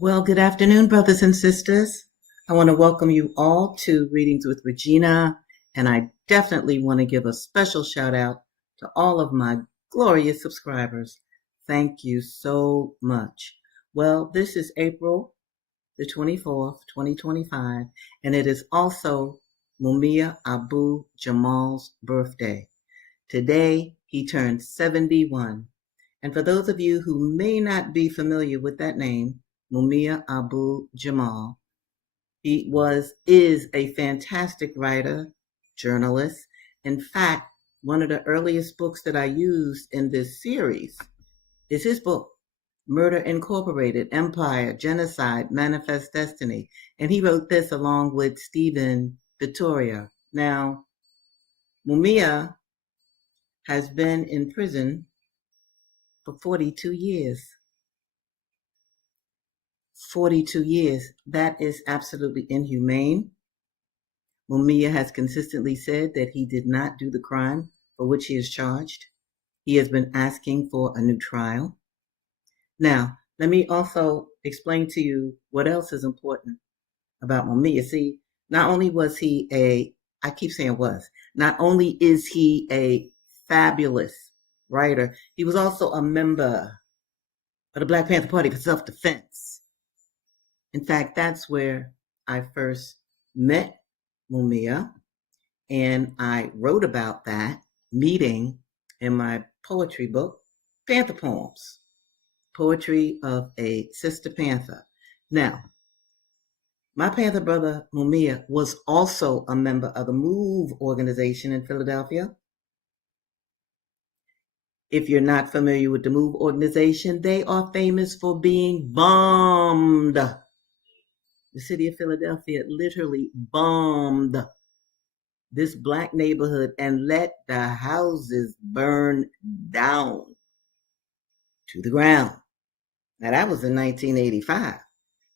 Well, good afternoon, brothers and sisters. I want to welcome you all to Readings with Regina, and I definitely want to give a special shout out to all of my glorious subscribers. Thank you so much. Well, this is April the 24th, 2025, and it is also Mumia Abu Jamal's birthday. Today, he turned 71. And for those of you who may not be familiar with that name, Mumia Abu Jamal, is a fantastic writer, journalist. In fact, one of the earliest books that I used in this series is his book, Murder Incorporated, Empire, Genocide, Manifest Destiny. And he wrote this along with Stephen Vittoria. Now, Mumia has been in prison for 42 years. 42 years. That is absolutely inhumane. Mumia has consistently said that he did not do the crime for which he is charged. He has been asking for a new trial. Now, let me also explain to you what else is important about Mumia. See, not only was he I keep saying was, not only is he a fabulous writer, he was also a member of the Black Panther Party for self-defense. In fact, that's where I first met Mumia, and I wrote about that meeting in my poetry book, Panther Poems, Poetry of a Sister Panther. Now, my Panther brother Mumia was also a member of the MOVE organization in Philadelphia. If you're not familiar with the MOVE organization, they are famous for being bombed. The city of Philadelphia literally bombed this Black neighborhood and let the houses burn down to the ground. Now, that was in 1985.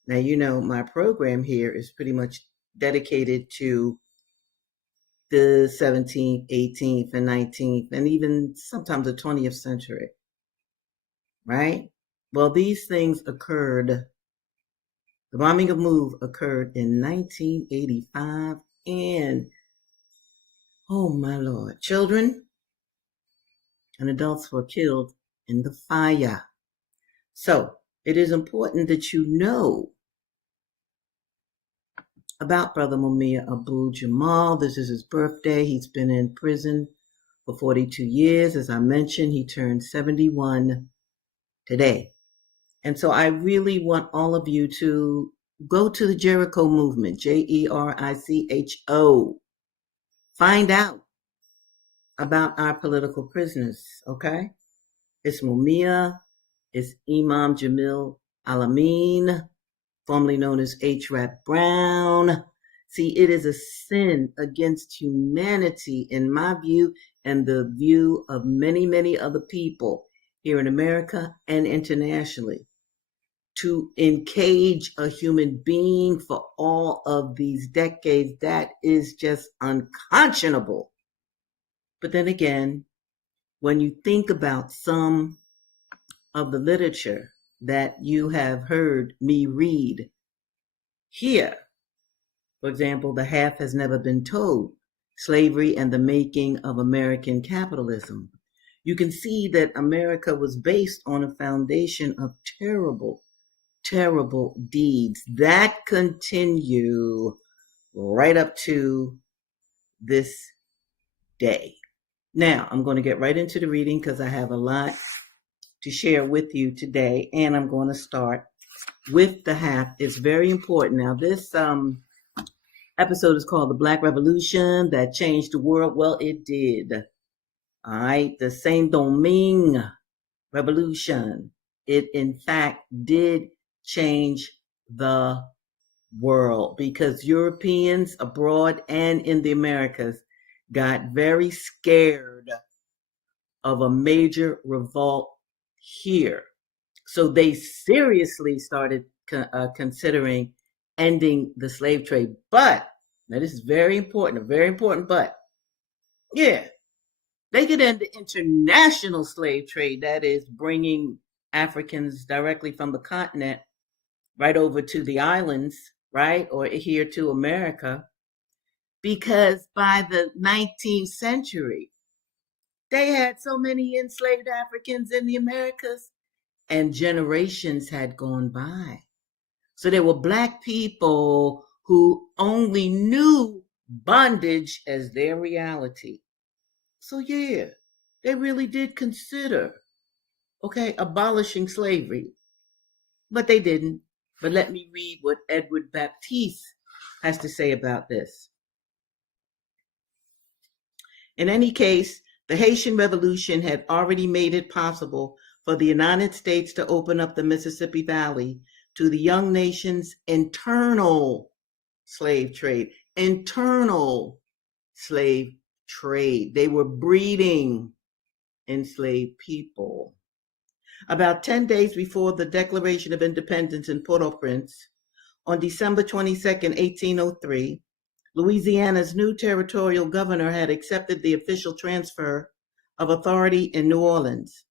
Now, you know, my program here is pretty much dedicated to the 17th, 18th, and 19th, and even sometimes the 20th century, right? Well, these things occurred. The bombing of MOVE occurred in 1985, and oh my Lord, children and adults were killed in the fire. So it is important that you know about Brother Mumia Abu Jamal. This is his birthday. He's been in prison for 42 years. As I mentioned, he turned 71 today. And so I really want all of you to go to the Jericho movement, Jericho. Find out about our political prisoners, okay? It's Mumia, it's Imam Jamil Alameen, formerly known as H. Rap Brown. See, it is a sin against humanity, in my view, and the view of many, many other people here in America and internationally, to encage a human being for all of these decades. That is just unconscionable. But then again, when you think about some of the literature that you have heard me read here, for example, The Half Has Never Been Told, Slavery and the Making of American Capitalism, you can see that America was based on a foundation of terrible, terrible deeds that continue right up to this day. Now, I'm going to get right into the reading because I have a lot to share with you today, and I'm going to start with The Half. It's very important. Now, this episode is called The Black Revolution That Changed the World. Well, it did. All right. The San Domingue Revolution. It, in fact, did change the world because Europeans abroad and in the Americas got very scared of a major revolt here. So they seriously started considering ending the slave trade. But, now this is very important, a very important but. Yeah, they could end the international slave trade, that is, bringing Africans directly from the continent right over to the islands, right, or here to America, because by the 19th century, they had so many enslaved Africans in the Americas, and generations had gone by. So there were Black people who only knew bondage as their reality. So, yeah, they really did consider, okay, abolishing slavery, but they didn't. But let me read what Edward Baptiste has to say about this. In any case, the Haitian Revolution had already made it possible for the United States to open up the Mississippi Valley to the young nation's internal slave trade. Internal slave trade. They were breeding enslaved people. About 10 days before the Declaration of Independence in Port-au-Prince, on December 22nd, 1803, Louisiana's new territorial governor had accepted the official transfer of authority in New Orleans.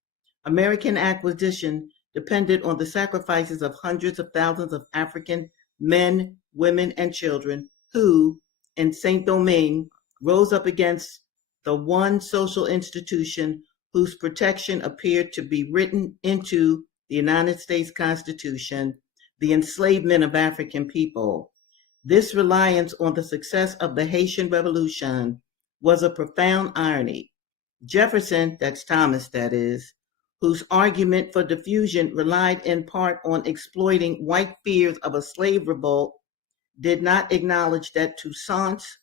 American acquisition depended on the sacrifices of hundreds of thousands of African men, women, and children who, in Saint Domingue, rose up against the one social institution whose protection appeared to be written into the United States Constitution, the enslavement of African people. This reliance on the success of the Haitian Revolution was a profound irony. Jefferson, that's Thomas, that is, whose argument for diffusion relied in part on exploiting white fears of a slave revolt, did not acknowledge that Toussaint's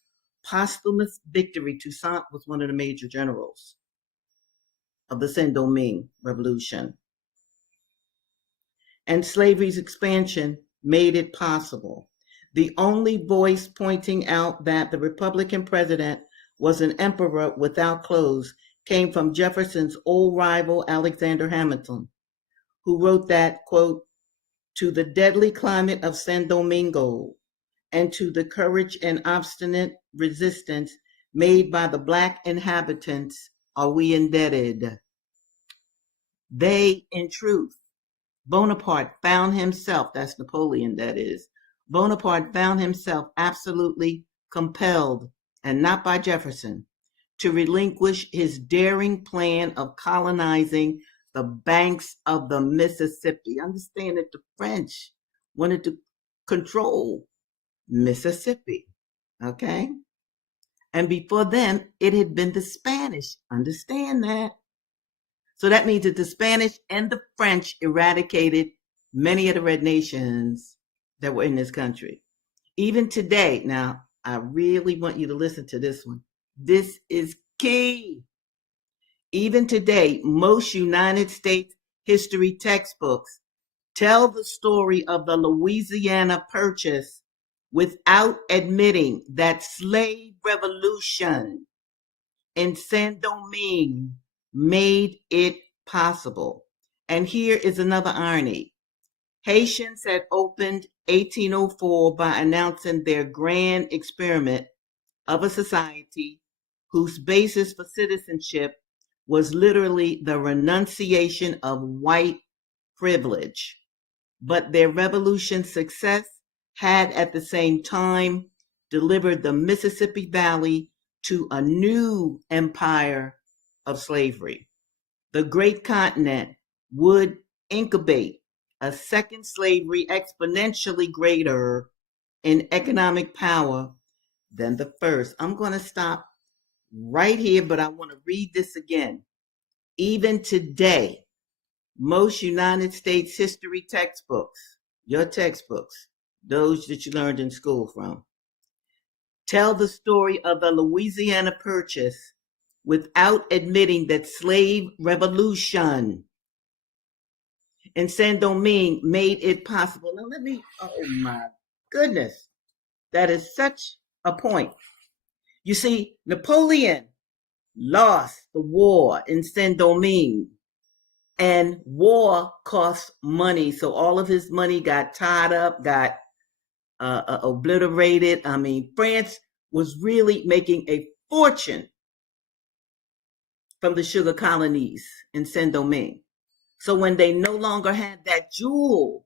posthumous victory. Toussaint was one of the major generals of the San Domingue Revolution, and slavery's expansion made it possible. The only voice pointing out that the Republican president was an emperor without clothes came from Jefferson's old rival, Alexander Hamilton, who wrote that, quote, to the deadly climate of San Domingo and to the courage and obstinate resistance made by the Black inhabitants are we indebted. They, in truth, Bonaparte found himself, that's Napoleon, that is, Bonaparte found himself absolutely compelled, and not by Jefferson, to relinquish his daring plan of colonizing the banks of the Mississippi. Understand that the French wanted to control Mississippi, okay? And before them, it had been the Spanish. Understand that. So that means that the Spanish and the French eradicated many of the red nations that were in this country. Even today, now, I really want you to listen to this one. This is key. Even today, most United States history textbooks tell the story of the Louisiana Purchase without admitting that slave revolution in San Domingue made it possible. And here is another irony. Haitians had opened 1804 by announcing their grand experiment of a society whose basis for citizenship was literally the renunciation of white privilege. But their revolution's success had at the same time delivered the Mississippi Valley to a new empire of slavery. The great continent would incubate a second slavery exponentially greater in economic power than the first. I'm going to stop right here, but I want to read this again. Even today, most United States history textbooks, your textbooks, those that you learned in school from, tell the story of the Louisiana Purchase without admitting that slave revolution in San Domingue made it possible. Now let me, oh my goodness, that is such a point. You see, Napoleon lost the war in San Domingue, and war costs money. So all of his money got tied up, got obliterated. I mean, France was really making a fortune from the sugar colonies in Saint Domingue. So when they no longer had that jewel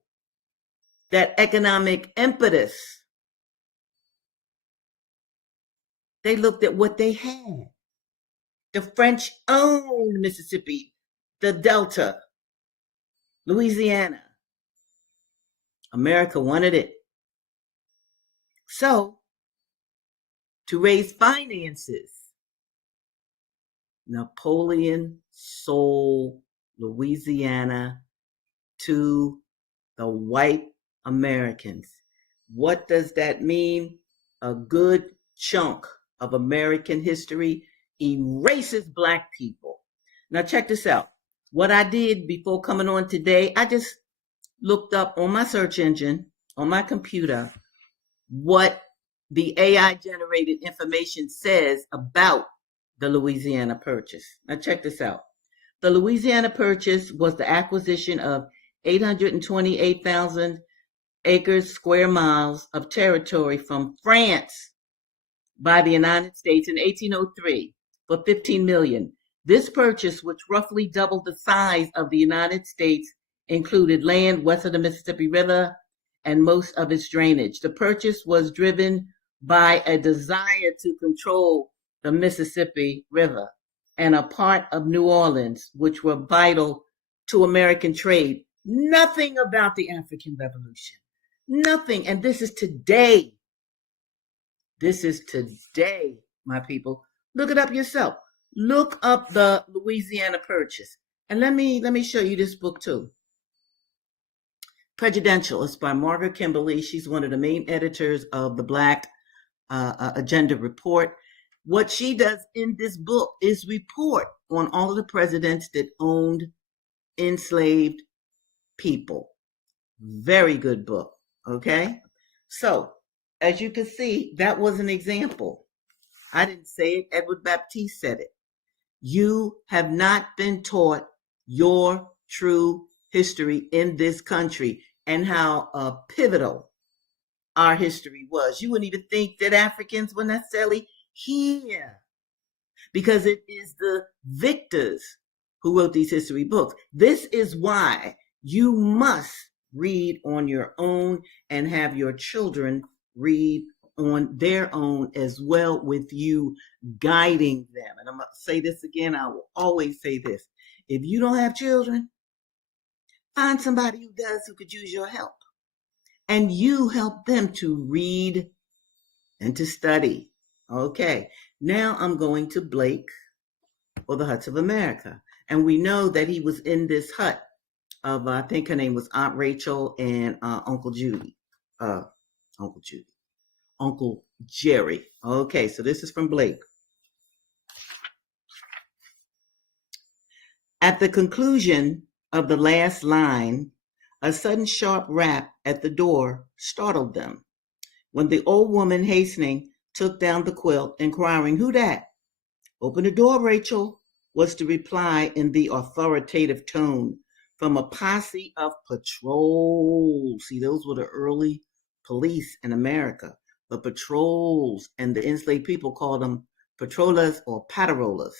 that economic impetus. They looked at what they had. The French owned Mississippi, the Delta, Louisiana. America wanted it. So, to raise finances, Napoleon sold Louisiana to the white Americans. What does that mean? A good chunk of American history erases black people. Now, check this out. What I did before coming on today, I just looked up on my search engine, on my computer, what the AI generated information says about the Louisiana Purchase. Now, check this out. The Louisiana Purchase was the acquisition of 828,000 acres, square miles of territory from France by the United States in 1803 for $15 million. This purchase, which roughly doubled the size of the United States, included land west of the Mississippi River and most of its drainage. The purchase was driven by a desire to control the Mississippi River and a part of New Orleans, which were vital to American trade. Nothing about the African Revolution. Nothing. And this is today. This is today, my people. Look it up yourself. Look up the Louisiana Purchase. And let me show you this book too. Presidential. It's by Margaret Kimberly. She's one of the main editors of the Black Agenda Report. What she does in this book is report on all of the presidents that owned enslaved people. Very good book. Okay? So, as you can see, that was an example. I didn't say it. Edward Baptiste said it. You have not been taught your true history in this country and how pivotal our history was. You wouldn't even think that Africans were necessarily here because it is the victors who wrote these history books. This is why you must read on your own and have your children read on their own as well, with you guiding them. And I'm going to say this again. I will always say this. If you don't have children, find somebody who does, who could use your help. And you help them to read and to study. Okay. Now I'm going to Blake, or the Huts of America. And we know that he was in this hut of, I think her name was Aunt Rachel and Uncle Jerry. Okay, so this is from Blake. At the conclusion of the last line, a sudden sharp rap at the door startled them. When the old woman, hastening, took down the quilt, inquiring, "Who dat?" "Open the door, Rachel," was the reply in the authoritative tone from a posse of patrols. See, those were the early police in America. The patrols, and the enslaved people called them patrollers or paterollers.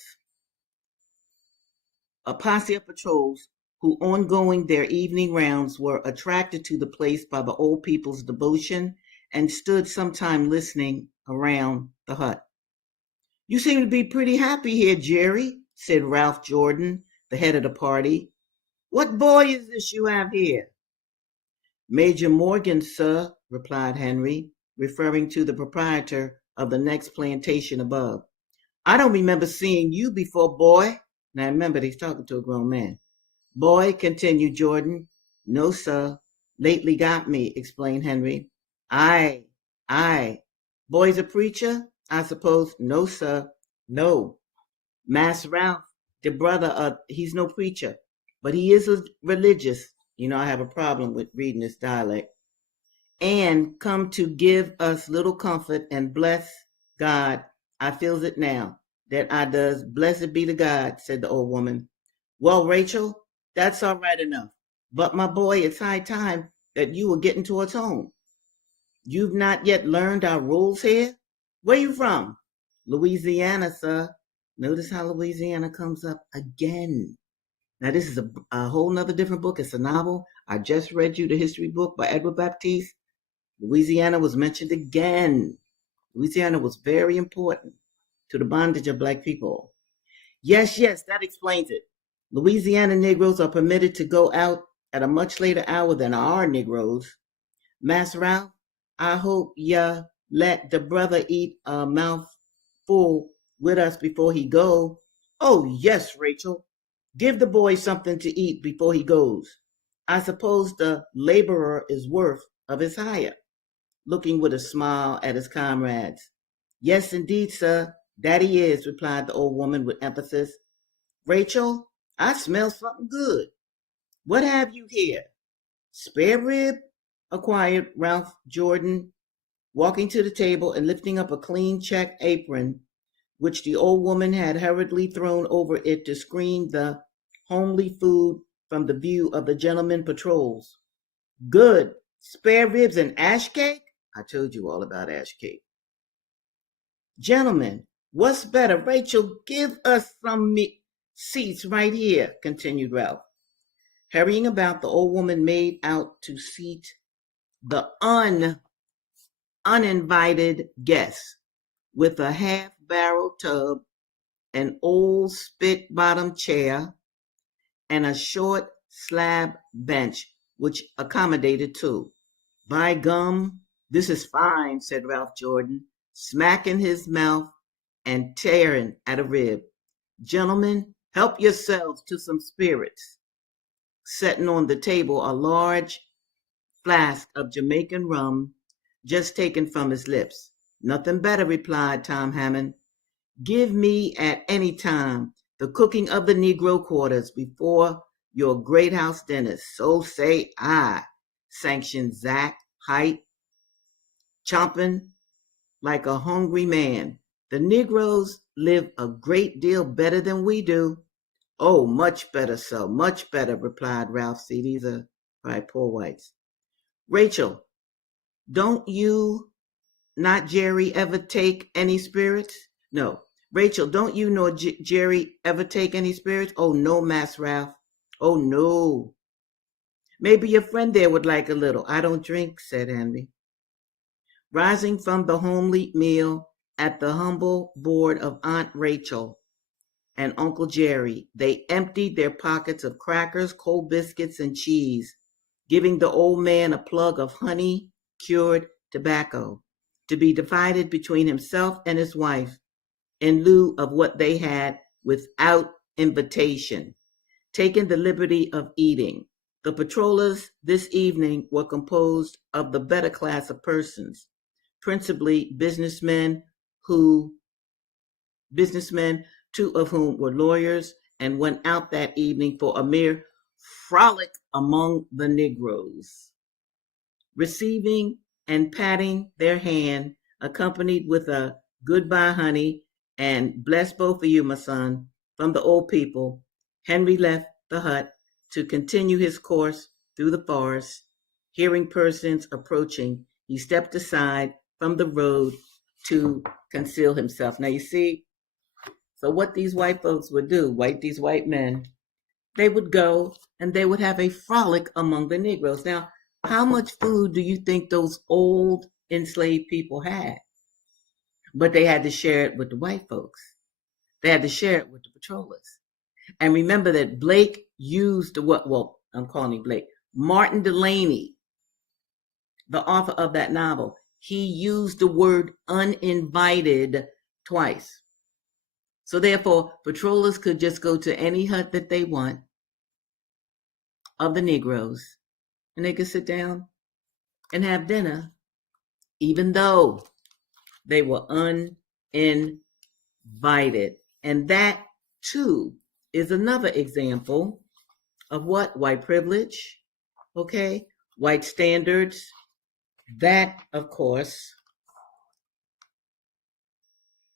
A posse of patrols who, on going their evening rounds, were attracted to the place by the old people's devotion and stood some time listening around the hut. "You seem to be pretty happy here, Jerry," said Ralph Jordan, the head of the party. "What boy is this you have here?" "Major Morgan, sir," replied Henry, referring to the proprietor of the next plantation above. "I don't remember seeing you before, boy." Now remember, he's talking to a grown man. "Boy," continued Jordan. "No, sir. Lately got me," explained Henry. Aye. "Boy's a preacher, I suppose?" "No, sir. No. Mass Ralph, the brother, he's no preacher, but he is religious. You know, I have a problem with reading this dialect. And come to give us little comfort, and bless God, I feels it now, that I does. Blessed be to God," said the old woman. "Well, Rachel, that's all right enough. But my boy, it's high time that you were getting towards home. You've not yet learned our rules here? Where you from?" "Louisiana, sir." Notice how Louisiana comes up again. Now, this is a whole nother different book. It's a novel. I just read you the history book by Edward Baptiste. Louisiana was mentioned again. Louisiana was very important to the bondage of black people. Yes, that explains it. Louisiana Negroes are permitted to go out at a much later hour than our Negroes. Mass Ralph, I hope ya let the brother eat a mouthful with us before he go. Oh, yes, Rachel. Give the boy something to eat before he goes. I suppose the laborer is worth of his hire, looking with a smile at his comrades. Yes, indeed, sir, that he is, replied the old woman with emphasis. Rachel, I smell something good. What have you here? Spare rib? Acquired Ralph Jordan, walking to the table and lifting up a clean check apron, which the old woman had hurriedly thrown over it to screen the homely food from the view of the gentlemen patrols. Good. Spare ribs and ash cake? I told you all about ash cake. Gentlemen, what's better? Rachel, give us some seats right here, continued Ralph. Hurrying about, the old woman made out to seat the uninvited guests with a half-barrel tub, an old spit-bottom chair, and a short slab bench, which accommodated two. By gum, this is fine, said Ralph Jordan, smacking his mouth and tearing at a rib. Gentlemen, help yourselves to some spirits. Setting on the table a large flask of Jamaican rum, just taken from his lips. Nothing better, replied Tom Hammond. Give me at any time the cooking of the Negro quarters before your great house dinners. So say I, sanctioned Zach Height, chomping like a hungry man. The Negroes live a great deal better than we do. Oh, much better so, much better, replied Ralph. See, these are probably poor whites. Rachel, don't you, not Jerry, ever take any spirits? No. Rachel, don't you nor Jerry ever take any spirits? Oh, no, Mass Ralph. Oh, no. Maybe your friend there would like a little. I don't drink, said Henry. Rising from the homely meal at the humble board of Aunt Rachel and Uncle Jerry, they emptied their pockets of crackers, cold biscuits, and cheese, giving the old man a plug of honey-cured tobacco to be divided between himself and his wife in lieu of what they had without invitation, taken the liberty of eating. The patrollers this evening were composed of the better class of persons, principally businessmen, two of whom were lawyers, and went out that evening for a mere frolic among the Negroes, receiving and patting their hand, accompanied with a goodbye, honey, and bless both of you, my son, from the old people. Henry left the hut to continue his course through the forest. Hearing persons approaching, he stepped aside from the road to conceal himself. Now you see, so what these white folks would do, these white men, they would go and they would have a frolic among the Negroes. Now, how much food do you think those old enslaved people had? But they had to share it with the white folks. They had to share it with the patrollers. And remember that Blake used I'm calling him Blake, Martin Delaney, the author of that novel, he used the word uninvited twice. So therefore, patrollers could just go to any hut that they want of the Negroes, and they could sit down and have dinner, even though they were uninvited. And that, too, is another example of what? White privilege, okay? White standards. That, of course,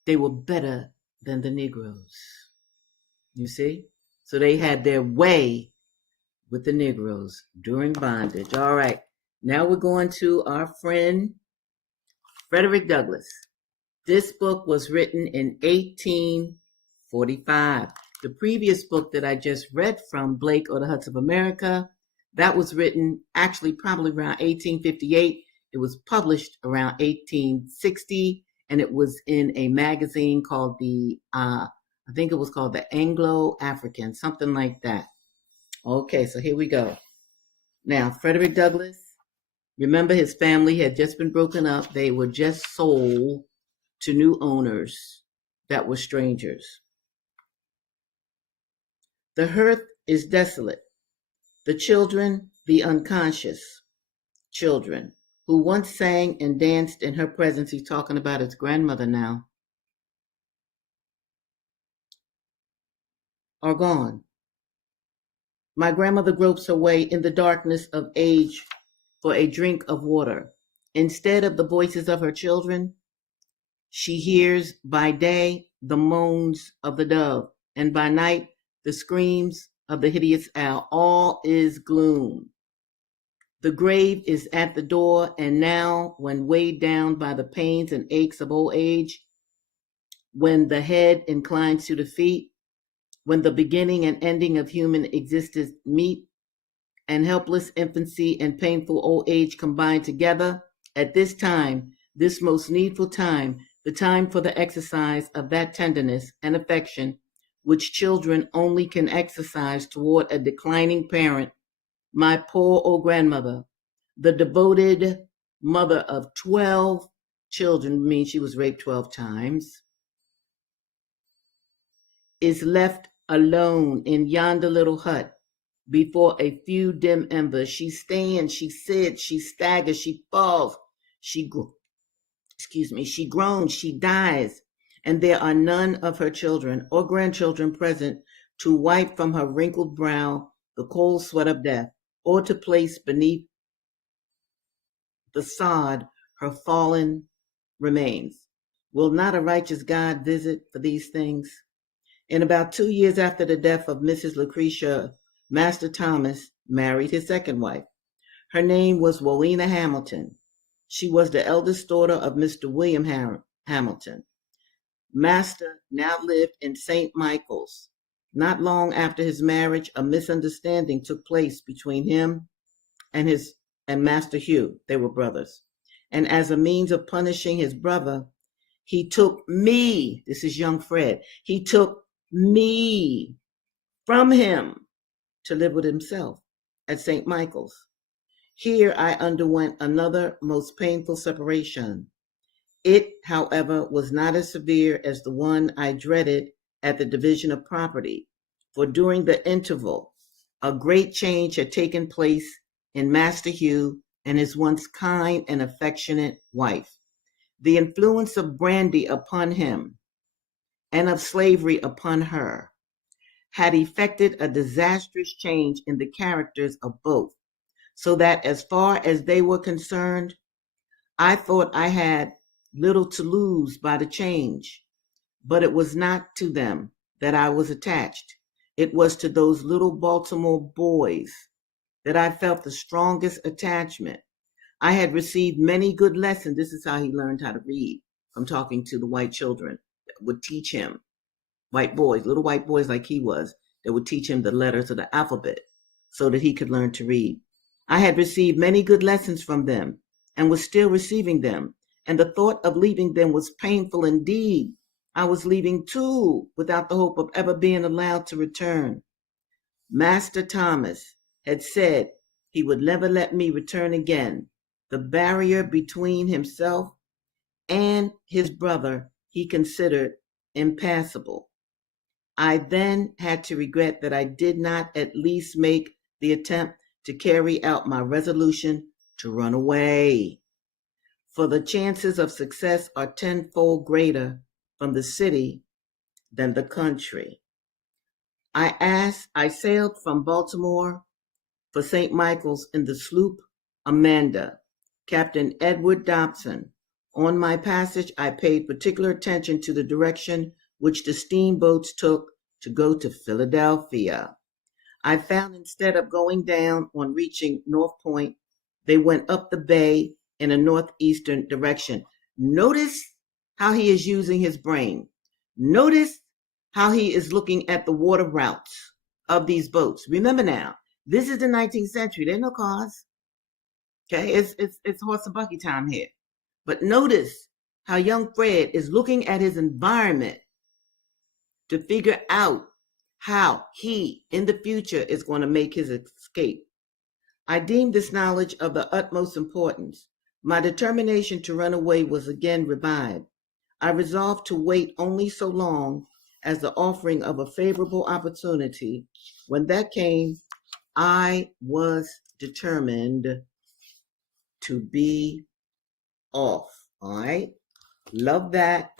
they were better than the Negroes. You see? So they had their way with the Negroes during bondage. All right. Now we're going to our friend Frederick Douglass. This book was written in 1845. The previous book that I just read from, Blake or the Huts of America, That was written actually probably around 1858. It was published around 1860, and it was in a magazine called I think it was called the Anglo-African, something like that. Okay, so here we go. Now, Frederick Douglass, remember his family had just been broken up. They were just sold to new owners that were strangers. The hearth is desolate. The children, the unconscious children, who once sang and danced in her presence, he's talking about his grandmother now, are gone. My grandmother gropes her way in the darkness of age for a drink of water. Instead of the voices of her children, she hears by day the moans of the dove, and by night the screams of the hideous owl. All is gloom. The grave is at the door, and now, when weighed down by the pains and aches of old age, when the head inclines to the feet, when the beginning and ending of human existence meet, and helpless infancy and painful old age combine together, at this time, this most needful time, the time for the exercise of that tenderness and affection which children only can exercise toward a declining parent, my poor old grandmother, the devoted mother of 12 children, means she was raped 12 times, is left alone in yonder little hut before a few dim embers. She stands, she sits, she staggers, she falls, she groans, she dies, and there are none of her children or grandchildren present to wipe from her wrinkled brow the cold sweat of death, or to place beneath the sod her fallen remains. Will not a righteous God visit for these things? In about 2 years after the death of Mrs. Lucretia, Master Thomas married his second wife. Her name was Rowena Hamilton. She was the eldest daughter of Mr. William Hamilton. Master now lived in St. Michael's. Not long after his marriage, a misunderstanding took place between him and Master Hugh. They were brothers. And as a means of punishing his brother, he took me, this is young Fred, he took me from him to live with himself at St. Michael's. Here I underwent another most painful separation. It, however, was not as severe as the one I dreaded at the division of property, for during the interval, a great change had taken place in Master Hugh and his once kind and affectionate wife. The influence of brandy upon him and of slavery upon her had effected a disastrous change in the characters of both, so that as far as they were concerned, I thought I had little to lose by the change. But it was not to them that I was attached. It was to those little Baltimore boys that I felt the strongest attachment. I had received many good lessons. This is how he learned how to read, from talking to the white children that would teach him, white boys, little white boys like he was, that would teach him the letters of the alphabet so that he could learn to read. I had received many good lessons from them and was still receiving them, and the thought of leaving them was painful indeed. I was leaving too, without the hope of ever being allowed to return. Master Thomas had said he would never let me return again. The barrier between himself and his brother he considered impassable. I then had to regret that I did not at least make the attempt to carry out my resolution to run away, for the chances of success are tenfold greater from the city than the country. I sailed from Baltimore for St. Michael's in the sloop Amanda, Captain Edward Dobson. On my passage, I paid particular attention to the direction which the steamboats took to go to Philadelphia. I found instead of going down on reaching North Point, they went up the bay in a northeastern direction. Notice how he is using his brain. Notice how he is looking at the water routes of these boats. Remember now, This is the 19th century. There are no cars. Okay, it's horse and buggy time here. But notice how young Fred is looking at his environment to figure out how he, in the future, is going to make his escape. I deemed this knowledge of the utmost importance. My determination to run away was again revived. I resolved to wait only so long as the offering of a favorable opportunity. When that came, I was determined to be off. All right. Love that.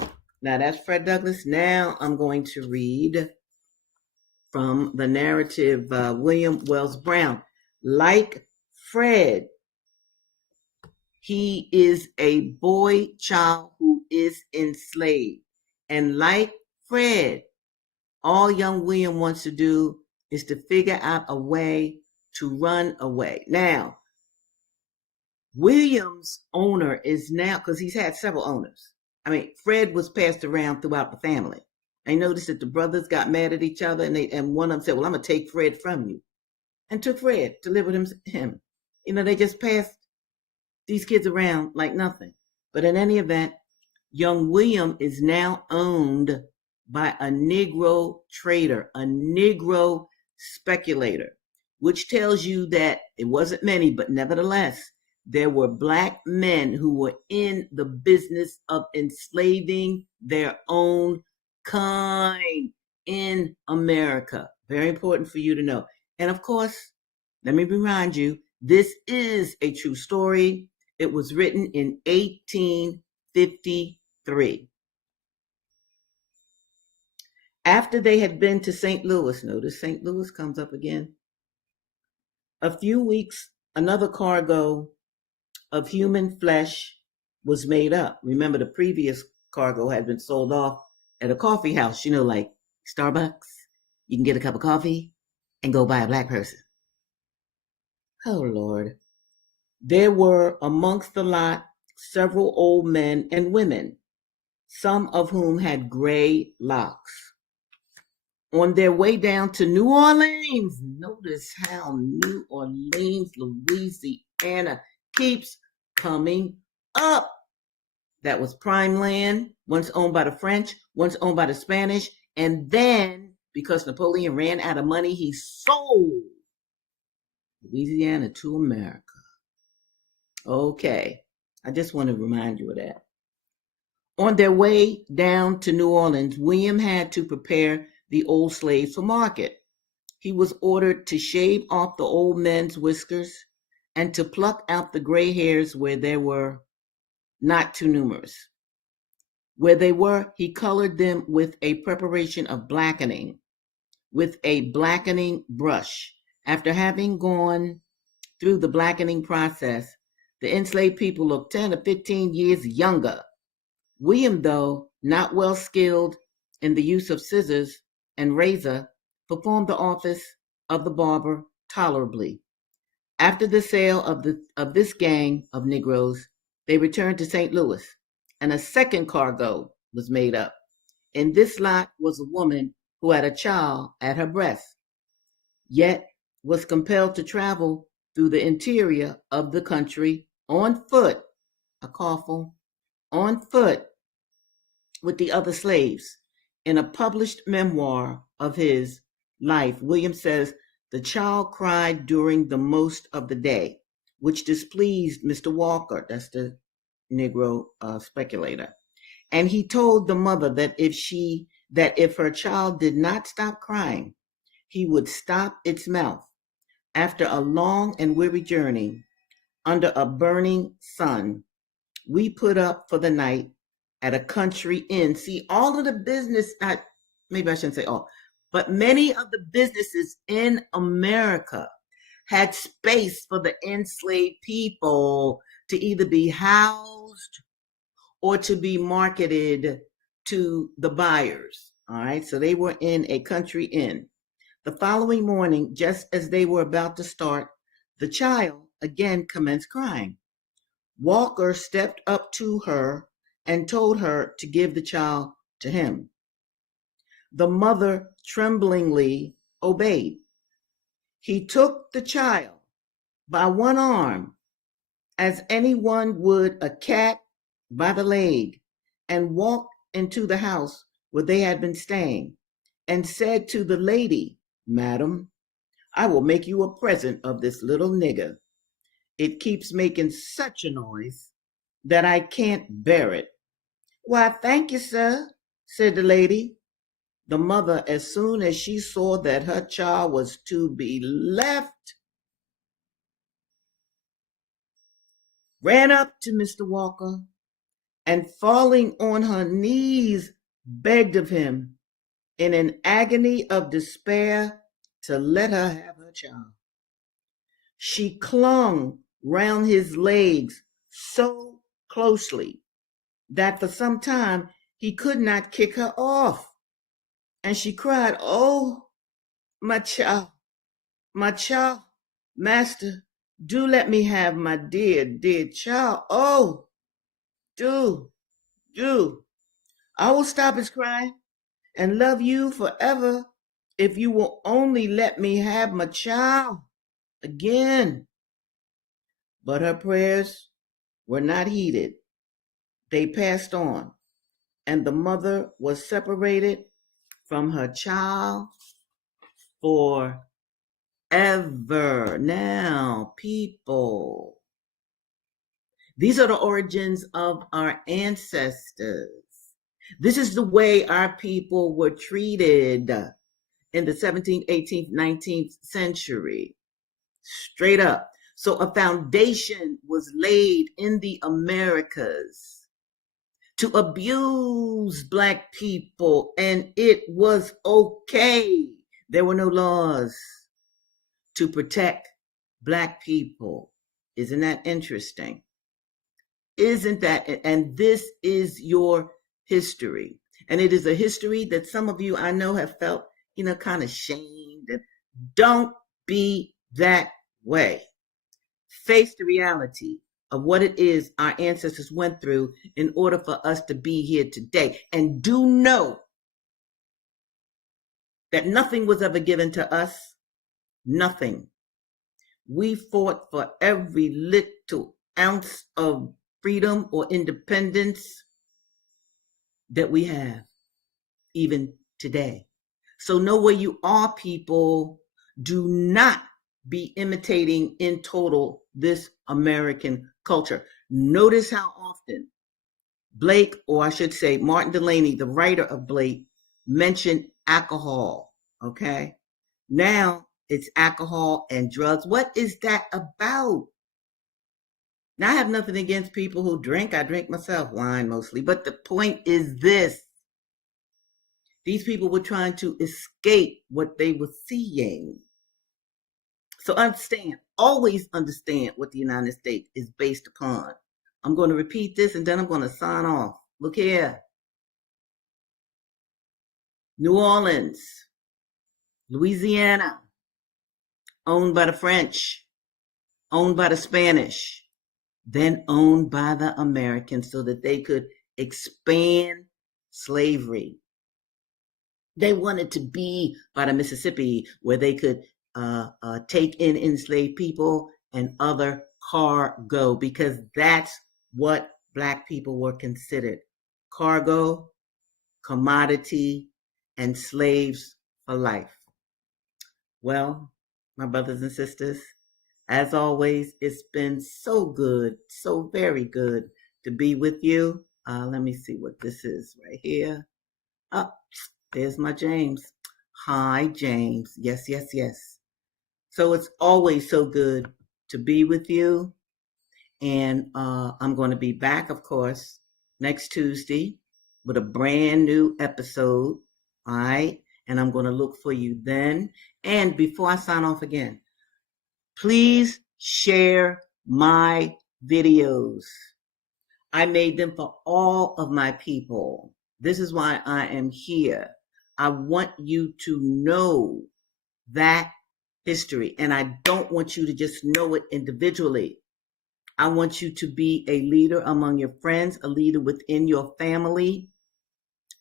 Now that's Fred Douglass. Now I'm going to read from the narrative, William Wells Brown. Like Fred, he is a boy child who is enslaved. And like Fred, all young William wants to do is to figure out a way to run away. Now, William's owner is now, because he's had several owners. I mean, Fred was passed around throughout the family. I noticed that the brothers got mad at each other, and one of them said, well, I'm going to take Fred from you, and took Fred to live with him. You know, they just passed these kids around like nothing. But in any event, young William is now owned by a Negro trader, a Negro speculator, which tells you that it wasn't many, but nevertheless, there were black men who were in the business of enslaving their own kind in America. Very important for you to know. And of course, let me remind you, this is a true story. It was written in 1853. After they had been to St. Louis, notice St. Louis comes up again. A few weeks, another cargo of human flesh was made up. Remember, the previous cargo had been sold off at a coffee house, you know, like Starbucks. You can get a cup of coffee and go buy a black person. Oh, Lord. There were amongst the lot several old men and women, some of whom had gray locks. On their way down to New Orleans, notice how New Orleans, Louisiana, keeps coming up. That was prime land, once owned by the French, once owned by the Spanish, and then, because Napoleon ran out of money, he sold Louisiana to America. Okay, I just want to remind you of that. On their way down to New Orleans, William had to prepare the old slaves for market. He was ordered to shave off the old men's whiskers and to pluck out the gray hairs where they were not too numerous. Where they were, he colored them with a preparation of blackening, with a blackening brush. After having gone through the blackening process, the enslaved people looked 10 or 15 years younger. William, though not well skilled in the use of scissors and razor, performed the office of the barber tolerably. After the sale of this gang of Negroes, they returned to St. Louis, and a second cargo was made up. In this lot was a woman who had a child at her breast, yet was compelled to travel through the interior of the country on foot, a coffle, on foot with the other slaves. In a published memoir of his life, William says, the child cried during the most of the day, which displeased Mr. Walker, that's the Negro speculator. And he told the mother that if her child did not stop crying, he would stop its mouth. After a long and weary journey under a burning sun, we put up for the night at a country inn. See, all of the business, maybe I shouldn't say all, but many of the businesses in America had space for the enslaved people to either be housed or to be marketed to the buyers. All right, so they were in a country inn. The following morning, just as they were about to start, the child again commenced crying. Walker stepped up to her and told her to give the child to him. The mother tremblingly obeyed. He took the child by one arm, as anyone would a cat by the leg, and walked into the house where they had been staying, and said to the lady, "Madam, I will make you a present of this little nigger. It keeps making such a noise that I can't bear it." "Why, thank you, sir," said the lady. The mother, as soon as she saw that her child was to be left, ran up to Mr. Walker and, falling on her knees, begged of him, in an agony of despair, to let her have her child. She clung round his legs so closely that for some time he could not kick her off, and she cried, "Oh, my child, master, do let me have my dear, dear child. Oh, do, do. I will stop his crying and love you forever if you will only let me have my child again." But her prayers were not heeded. They passed on, and the mother was separated from her child forever. Now, people, these are the origins of our ancestors. This is the way our people were treated in the 17th, 18th, 19th century. Straight up. So a foundation was laid in the Americas to abuse Black people, and it was okay. There were no laws to protect Black people. Isn't that interesting? Isn't that? And this is your history. And it is a history that some of you I know have felt, kind of shamed. Don't be that way. Face the reality of what it is our ancestors went through in order for us to be here today. And do know that nothing was ever given to us. Nothing. We fought for every little ounce of freedom or independence that we have, even today. So know where you are, people. Do not be imitating in total this American culture. Notice how often Blake, or I should say Martin Delaney, the writer of Blake, mentioned alcohol, okay? Now it's alcohol and drugs. What is that about? Now, I have nothing against people who drink. I drink myself, wine mostly. But the point is this. These people were trying to escape what they were seeing. So understand, always understand what the United States is based upon. I'm going to repeat this and then I'm going to sign off. Look here. New Orleans, Louisiana, owned by the French, owned by the Spanish, then owned by the Americans so that they could expand slavery. They wanted to be by the Mississippi where they could take in enslaved people and other cargo, because that's what Black people were considered. Cargo, commodity, and slaves for life. Well, my brothers and sisters, as always, it's been so good, so very good to be with you. Let me see what this is right here. Oh, there's my James. Hi, James. Yes, yes, yes. So it's always so good to be with you. And I'm going to be back, of course, next Tuesday with a brand new episode. All right. And I'm going to look for you then. And before I sign off again, please share my videos. I made them for all of my people. This is why I am here. I want you to know that history. And I don't want you to just know it individually. I want you to be a leader among your friends, a leader within your family,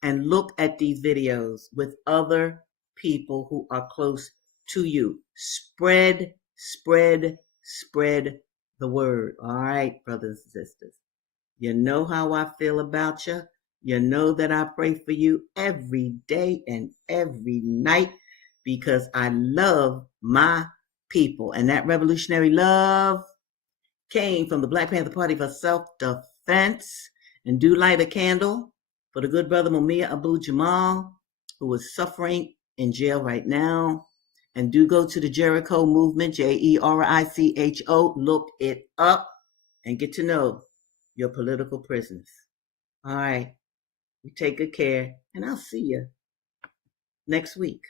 and look at these videos with other people who are close to you. Spread, spread, spread the word. All right, brothers and sisters. You know how I feel about you. You know that I pray for you every day and every night because I love my people. And that revolutionary love came from the Black Panther Party for Self-Defense. And do light a candle for the good brother Mumia Abu Jamal, who is suffering in jail right now. And do go to the Jericho movement, Jericho. Look it up and get to know your political prisoners. All right. You take good care, and I'll see you next week.